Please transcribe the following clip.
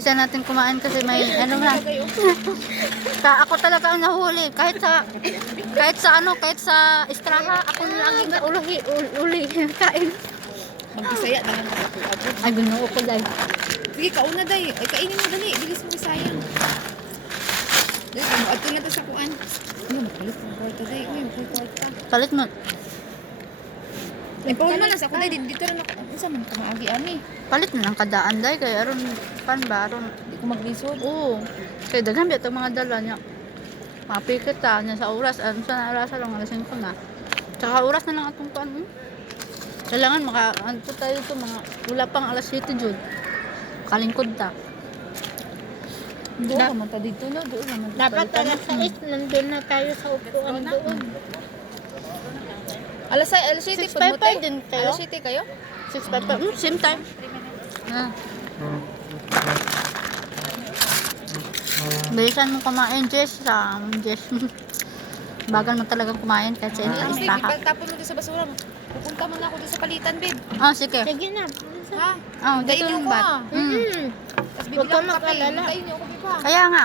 Isa natin kumain kasi may ano na. Ako talaga ang nahuli kahit sa istraha ako na lagi uli kain. Mag-Bisaya na lang ako. Ay ginoo ko dai. Sige, kauna day. Ay, kainin mo dali. Bilis mo Bisaya. Dali, ato na to sa kuan. Ano, makulit ng kwarta day. Uy, makulit kwarta. Palit mo. Ay, pawal man na sa ako day. Dito rin ako. Isa man kamaagi ani. Palit na lang kadaan dai kay aron pan ba aron. Hindi ko maglisod. Oo. Kay daghan biya tong mga dala niya. Mapikit ta niya sa oras ano sa oras lang alas 5 na. Tsaka oras na lang atong kuan. Kailangan ano tayo ito mga wala pang alas 7 jud. Kalingkod ta. Doon naman ta dito no. Doon naman. Dapat alas 6, nandun na tayo sa upuan doon. Alas 7 pag mo 6:55 din kayo? Alas 7 kayo? 6:55. Same time. Bilisan mo kumain, Jess. Jess. Bagal mo talaga kumain kahit sa Babe, istaha. tapon mo doon sa basura. Pupunta mo na ako doon sa palitan, babe. Sige. Sige na. Ha? Dito Hintayin niyo yung ko bat. ah. Tapos Huwag bibigyan ka ko kape. mag-alala. Hintayin niyo ako, babe ha. Kaya nga.